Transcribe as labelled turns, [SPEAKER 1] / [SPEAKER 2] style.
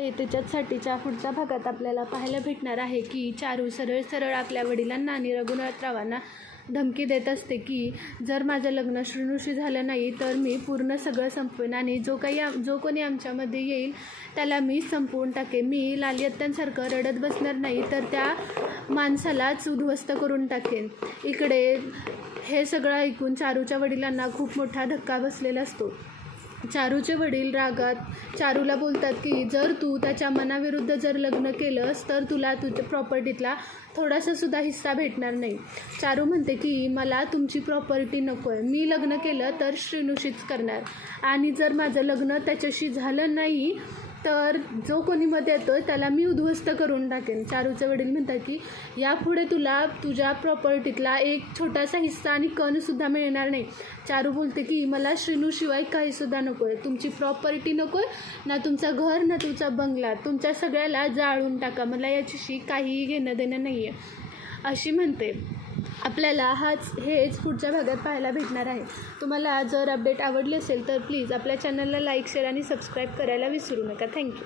[SPEAKER 1] त्याच्यासाठीच्या पुढच्या भागात आपल्याला पाहायला भेटणार आहे की चारू सरळ सरळ आपल्या वडिलांना आणि रघुनाथरावांना धमकी देत असते की जर माझं लग्न श्रीनुशी झालं नाही तर मी पूर्ण सगळं संपवेन आणि जो काही आम जो कोणी आमच्यामध्ये येईल त्याला मी संपवून टाकेन. मी लालियत्त्यांसारखं रडत बसणार नाही तर त्या माणसालाच उद्ध्वस्त करून टाकेन. इकडे हे सगळं ऐकून चारूच्या वडिलांना खूप मोठा धक्का बसलेला असतो. चारूचे वडील रागात चारूला बोलतात की जर तू त्याच्या मनाविरुद्ध जर लग्न केलंस तर तुला तुझ्या प्रॉपर्टीतला थोडासा सुद्धा हिस्सा भेटणार नाही. चारू म्हणते की मला तुमची प्रॉपर्टी नको आहे मी लग्न केलं तर श्रीनुशीच करणार. आणि जर माझं लग्न त्याच्याशी झालं नाही तर जो कोणी मध्ये येतो त्याला मी उद्ध्वस्त करून टाकेन. चारूचे वडील म्हणतात की यापुढे तुला तुझ्या प्रॉपर्टीतला एक छोटासा हिस्सा आणि कणसुद्धा मिळणार नाही. चारू बोलते की मला श्रीनूशिवाय काहीसुद्धा नको आहे तुमची प्रॉपर्टी नको आहे ना तुमचं घर ना तुमचा बंगला. तुमच्या सगळ्याला जाळून टाका. मला याच्याशी काहीही घेणं देणं नाही आहे अशी म्हणते. आपल्याला हाच हेच पुढच्या भागात पाहायला भेटणार आहे. तुम्हाला जर अपडेट आवडली असेल तर प्लीज आपल्या चॅनलला लाईक शेअर आणि सबस्क्राईब करायला विसरू नका. थँक्यू.